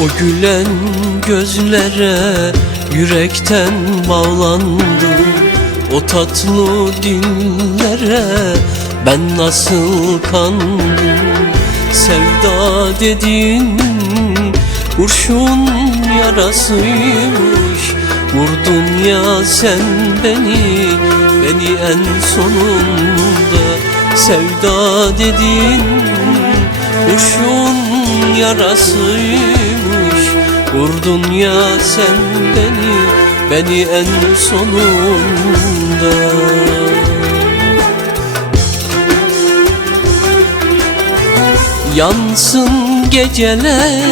O gülen gözlere yürekten bağlandım. O tatlı dillere ben nasıl kandım. Sevda dediğin kurşun yarasıymış. Vurdun ya sen beni en sonunda. Sevda dediğin kurşun yarasıymış. Vurdun ya sen beni en sonunda. Yansın geceler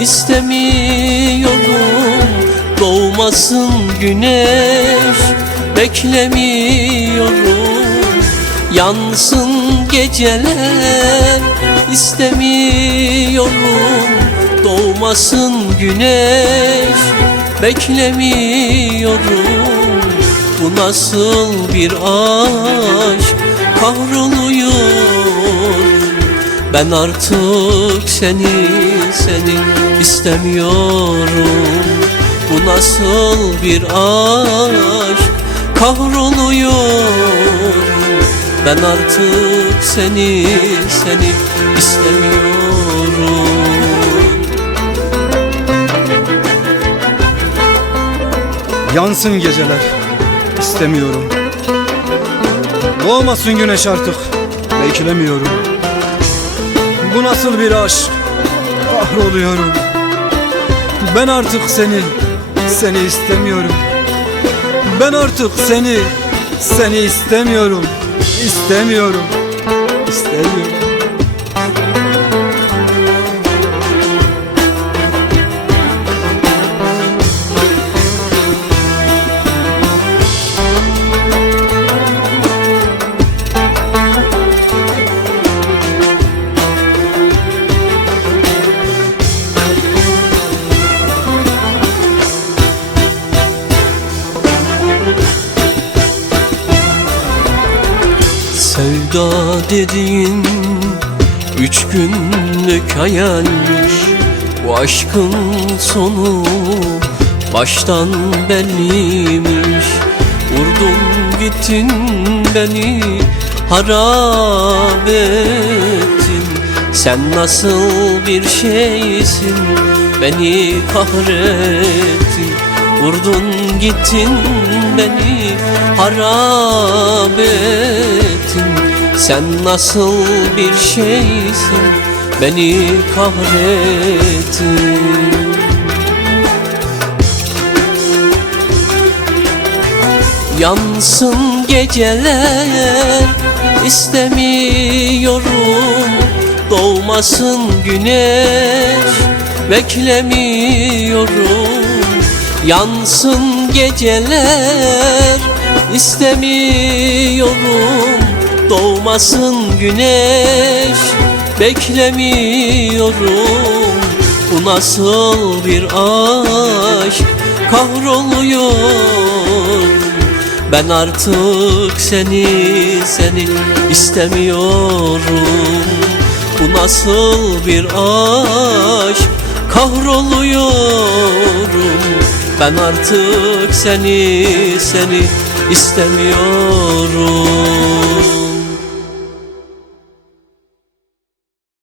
istemiyorum. Doğmasın güneş beklemiyorum. Yansın geceler istemiyorum. Doğmasın güneş beklemiyorum. Bu nasıl bir aşk kahroluyor. Ben artık seni istemiyorum. Bu nasıl bir aşk kahroluyor. Ben artık seni istemiyorum. Yansın geceler istemiyorum. Doğmasın güneş artık beklemiyorum. Bu nasıl bir aşk kahroluyorum. Ben artık seni istemiyorum. Ben artık seni istemiyorum. İstemiyorum. Sevda dediğin 3 günlük hayalmiş. Bu aşkın sonu baştan belliymiş. Vurdun gittin beni harap ettin. Sen nasıl bir şeysin beni kahrettin. Vurdun gittin beni harap ettin. Sen nasıl bir şeysin beni kahrettin. Yansın geceler istemiyorum. Doğmasın güneş beklemiyorum. Yansın geceler istemiyorum. Doğmasın güneş beklemiyorum. Bu nasıl bir aşk kahroluyor. Ben artık seni istemiyorum. Bu nasıl bir aşk kahroluyorum. Ben artık seni istemiyorum.